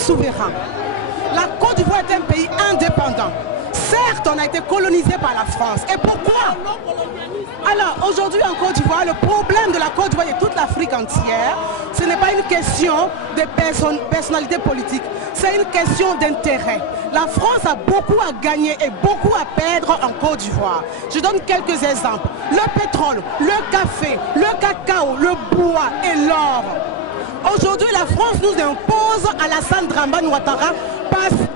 souverain. La Côte d'Ivoire est un pays indépendant. Certes, on a été colonisé par la France. Et pourquoi? Alors, aujourd'hui en Côte d'Ivoire, le problème de la Côte d'Ivoire et de toute l'Afrique entière, ce n'est pas une question de personnalité politique, c'est une question d'intérêt. La France a beaucoup à gagner et beaucoup à perdre en Côte d'Ivoire. Je donne quelques exemples. Le pétrole, le café, le cacao, le bois et l'or. Aujourd'hui, la France nous impose Alassane Dramane Ouattara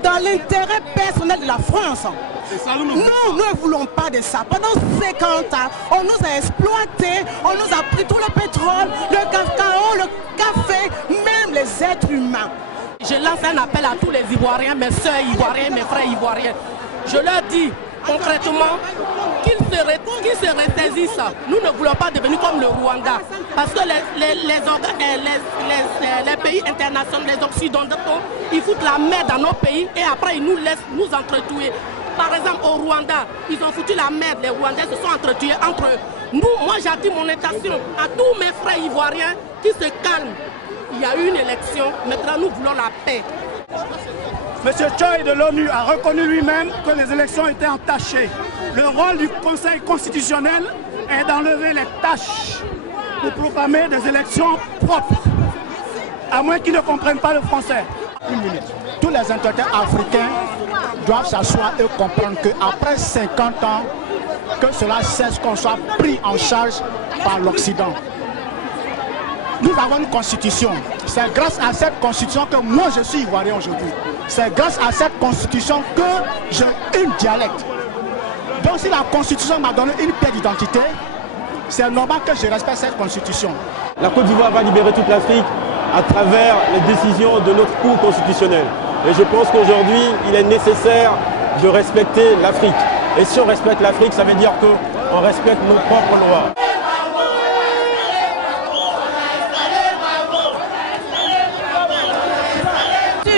dans l'intérêt personnel de la France. Nous ne voulons pas de ça. Pendant 50 ans, on nous a exploités, on nous a pris tout le pétrole, le cacao, le café, même les êtres humains. Je lance un appel à tous les Ivoiriens, mes soeurs ivoiriens, mes frères ivoiriens. Je leur dis concrètement qu'ils se ressaisissent. Nous ne voulons pas devenir comme le Rwanda. Parce que les pays internationaux, les occidentaux, ils foutent la merde dans nos pays et après ils nous laissent nous entretuer. Par exemple au Rwanda, ils ont foutu la merde, les Rwandais se sont entretués entre eux. Nous, moi j'attire mon intention à tous mes frères ivoiriens qui se calment. Il y a eu une élection, maintenant nous voulons la paix. Monsieur Choi de l'ONU a reconnu lui-même que les élections étaient entachées. Le rôle du Conseil constitutionnel est d'enlever les tâches pour proclamer des élections propres, à moins qu'ils ne comprennent pas le français. Une minute. Tous les intellectuels africains doivent s'asseoir et comprendre qu'après 50 ans, que cela cesse qu'on soit pris en charge par l'Occident. Nous avons une constitution. C'est grâce à cette constitution que moi je suis ivoirien aujourd'hui. C'est grâce à cette constitution que j'ai une dialecte. Donc si la constitution m'a donné une paix d'identité, c'est normal que je respecte cette constitution. La Côte d'Ivoire va libérer toute l'Afrique à travers les décisions de notre Cour constitutionnelle. Et je pense qu'aujourd'hui, il est nécessaire de respecter l'Afrique. Et si on respecte l'Afrique, ça veut dire qu'on respecte nos propres lois.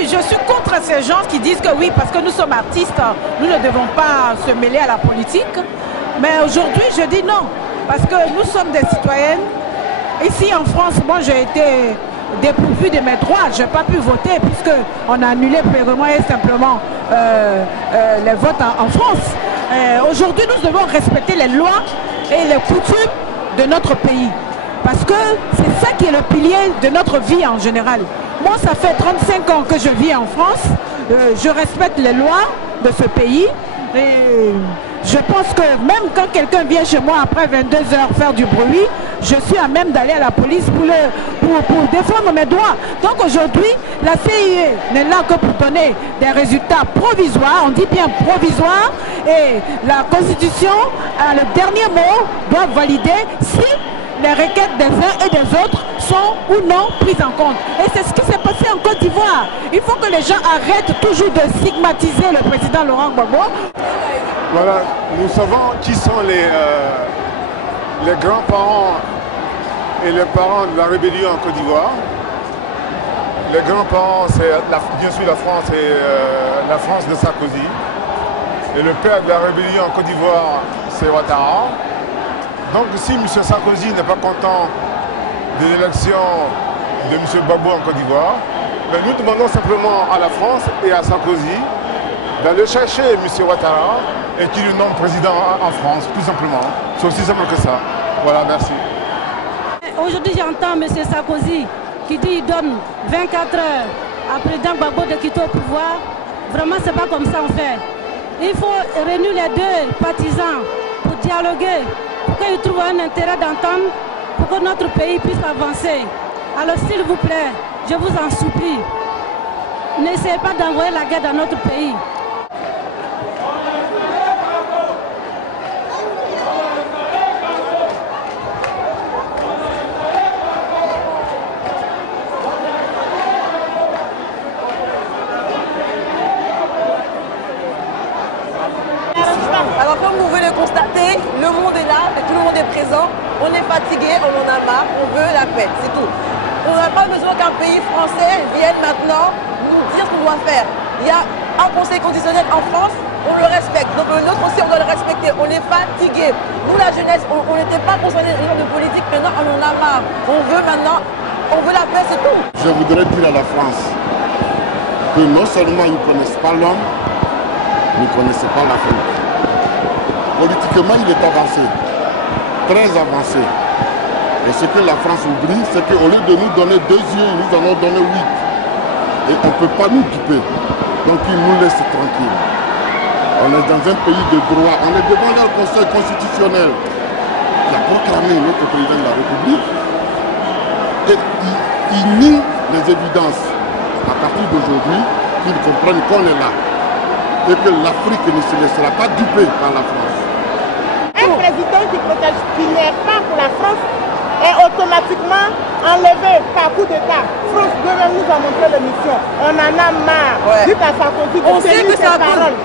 Je suis contre ces gens qui disent que oui, parce que nous sommes artistes, nous ne devons pas se mêler à la politique. Mais aujourd'hui, je dis non, parce que nous sommes des citoyennes. Ici en France, moi j'ai été dépourvue de mes droits, je n'ai pas pu voter puisqu'on a annulé purement et simplement les votes en France. Aujourd'hui, nous devons respecter les lois et les coutumes de notre pays. Parce que c'est ça qui est le pilier de notre vie en général. Moi, ça fait 35 ans que je vis en France. Je respecte les lois de ce pays. Et je pense que même quand quelqu'un vient chez moi après 22 heures faire du bruit, je suis à même d'aller à la police pour défendre mes droits. Donc aujourd'hui, la CIE n'est là que pour donner des résultats provisoires. On dit bien provisoires. Et la Constitution, à le dernier mot, doit valider si les requêtes des uns et des autres sont ou non prises en compte. Et c'est ce qui s'est passé en Côte d'Ivoire. Il faut que les gens arrêtent toujours de stigmatiser le président Laurent Gbagbo. Voilà, nous savons qui sont les grands-parents et les parents de la rébellion en Côte d'Ivoire. Les grands-parents, c'est bien sûr la France et la France de Sarkozy. Et le père de la rébellion en Côte d'Ivoire, c'est Ouattara. Donc si M. Sarkozy n'est pas content de l'élection de M. Gbagbo en Côte d'Ivoire, nous demandons simplement à la France et à Sarkozy d'aller chercher M. Ouattara et qu'il le nomme président en France, tout simplement. C'est aussi simple que ça. Voilà, merci. Aujourd'hui, j'entends M. Sarkozy qui dit qu'il donne 24 heures à président Gbagbo de quitter au pouvoir. Vraiment, c'est pas comme ça en fait. Il faut réunir les deux partisans pour dialoguer, pour qu'ils trouvent un intérêt d'entendre, pour que notre pays puisse avancer. Alors s'il vous plaît, je vous en supplie, n'essayez pas d'envoyer la guerre dans notre pays. Alors comme vous pouvez le constater, le monde est là, tout le monde est présent, on est fatigué, on en a marre, on veut la paix, c'est tout. On n'a pas besoin qu'un pays français vienne maintenant nous dire ce qu'on doit faire. Il y a un conseil constitutionnel en France, on le respecte, donc le nôtre aussi on doit le respecter, on est fatigué. Nous la jeunesse, on n'était pas concernés des gens de politique, maintenant on en a marre. On veut maintenant, on veut la paix, c'est tout. Je voudrais dire à la France que non seulement ils ne connaissent pas l'homme, mais ils ne connaissent pas l'Afrique. Politiquement, il est avancé, très avancé. Et ce que la France oublie, c'est qu'au lieu de nous donner 2 yeux, ils nous en ont donné 8. Et on ne peut pas nous duper. Donc ils nous laissent tranquilles. On est dans un pays de droit, on est devant leur conseil constitutionnel qui a proclamé notre président de la République. Et il nie les évidences à partir d'aujourd'hui qu'ils comprennent qu'on est là. Et que l'Afrique ne se laissera pas duper par la France. Un président qui n'est pas pour la France est automatiquement enlevé par coup d'État. France 2 même nous a montré l'émission. On en a marre. Ouais. Dites à Sarkozy de tenir ses paroles.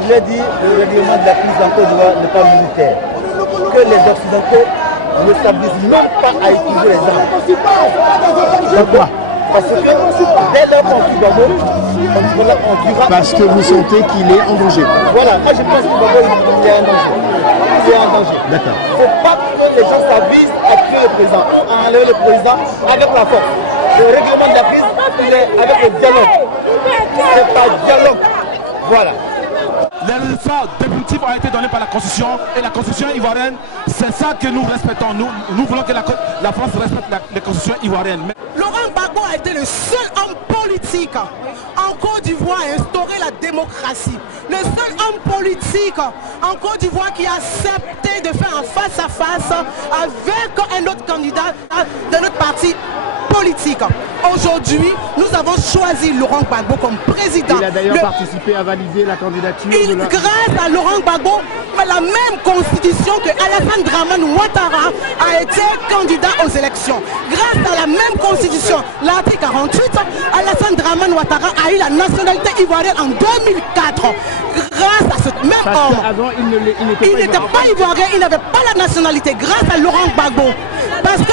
Je l'ai dit, le règlement de la crise en Côte d'Ivoire n'est pas militaire. Que les Occidentaux ne s'abusent même pas à utiliser les armes. Pourquoi? Parce que dès lors qu'on tue Gbagbo, on tuera. Parce que vous sentez qu'il est en danger. Voilà, moi je pense que Gbagbo il est en danger. Il est en danger. D'accord. Il ne faut pas que les gens s'abusent à tuer le président, à enlever le président avec la force. Le règlement de la crise, il est avec le dialogue. C'est pas dialogue. Voilà. Les résultats définitifs ont été donnés par la Constitution et la Constitution ivoirienne, c'est ça que nous respectons. Nous voulons que la France respecte la Constitution ivoirienne. Laurent Gbagbo a été le seul homme politique en Côte d'Ivoire à instaurer la démocratie. Le seul homme politique en Côte d'Ivoire qui a accepté de faire un face-à-face avec un autre candidat de notre parti politique. Aujourd'hui, nous avons choisi Laurent Gbagbo comme président. Il a d'ailleurs participé à valider la candidature. Grâce à Laurent Gbagbo, la même constitution que Alassane Dramane Ouattara a été candidat aux élections. Grâce à la même constitution, l'article 48, Alassane Dramane Ouattara a eu la nationalité ivoirienne en 2004. Grâce à ce même homme. Avant, il n'était pas ivoirien, il n'avait pas la nationalité. Grâce à Laurent Gbagbo. Parce que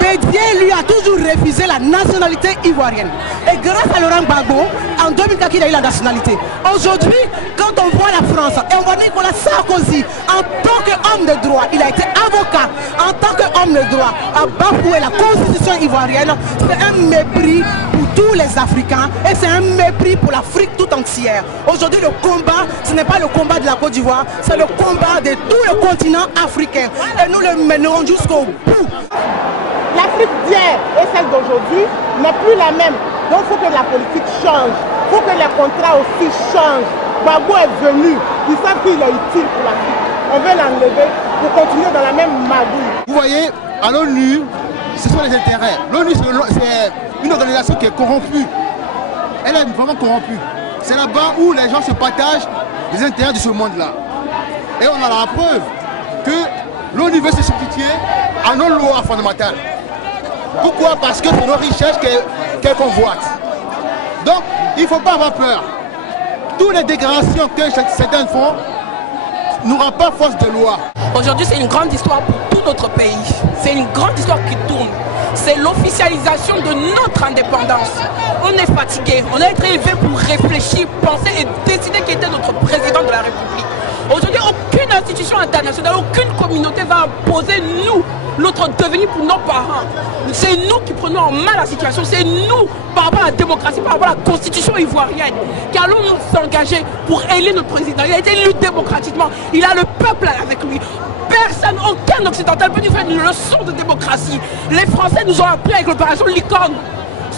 Bédier lui a toujours refusé la nationalité ivoirienne. Et grâce à Laurent Gbagbo, en 2004, il a eu la nationalité. Aujourd'hui, quand on voit la France et on voit Nicolas Sarkozy en tant qu'homme de droit, il a été avocat, en tant qu'homme de droit, à bafouer la constitution ivoirienne, c'est un mépris pour tous les Africains et c'est un mépris pour l'Afrique tout entière. Aujourd'hui, le combat, ce n'est pas le combat de la Côte d'Ivoire, c'est le combat de tout le continent africain. Et nous le mènerons jusqu'au bout. L'Afrique d'hier et celle d'aujourd'hui n'est plus la même. Donc il faut que la politique change. Il faut que les contrats aussi changent. Gbagbo est venu. Ils savent qu'il est utile pour l'Afrique. On veut l'enlever pour continuer dans la même magouille. Vous voyez, à l'ONU, ce sont les intérêts. L'ONU, c'est une organisation qui est corrompue. Elle est vraiment corrompue. C'est là-bas où les gens se partagent les intérêts de ce monde-là. Et on a la preuve que l'ONU veut se substituer à nos lois fondamentales. Pourquoi? Parce que c'est nos richesses qu'elle convoite. Donc, il ne faut pas avoir peur. Toutes les déclarations que certains font n'auront pas force de loi. Aujourd'hui, c'est une grande histoire pour tout notre pays. C'est une grande histoire qui tourne. C'est l'officialisation de notre indépendance. On est fatigué, on a été élevé pour réfléchir, penser et décider qui était notre président de la République. Aujourd'hui, aucune institution internationale, aucune communauté va imposer nous, notre devenir pour nos parents. C'est nous qui prenons en main la situation, c'est nous, par rapport à la démocratie, par rapport à la constitution ivoirienne, qui allons nous s'engager pour élire notre président. Il a été élu démocratiquement, il a le peuple avec lui. Personne, aucun occidental peut nous faire une leçon de démocratie. Les Français nous ont appris avec l'opération Licorne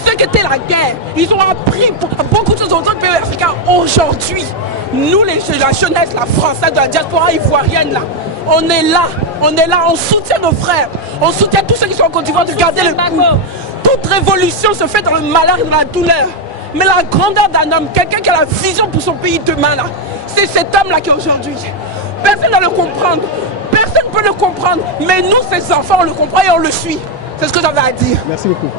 ce qu'était la guerre. Ils ont appris beaucoup de choses aux autres pays africains. Aujourd'hui, nous, la jeunesse, la française de la diaspora ivoirienne, là, on est là, on soutient nos frères, on soutient tous ceux qui sont en Côte d'Ivoire de garder le coup. Toute révolution se fait dans le malheur et dans la douleur. Mais la grandeur d'un homme, quelqu'un qui a la vision pour son pays demain, là, c'est cet homme-là qui est aujourd'hui. Personne ne le comprendre. Personne ne peut le comprendre. Mais nous, ces enfants, on le comprend et on le suit. C'est ce que j'avais à dire. Merci beaucoup.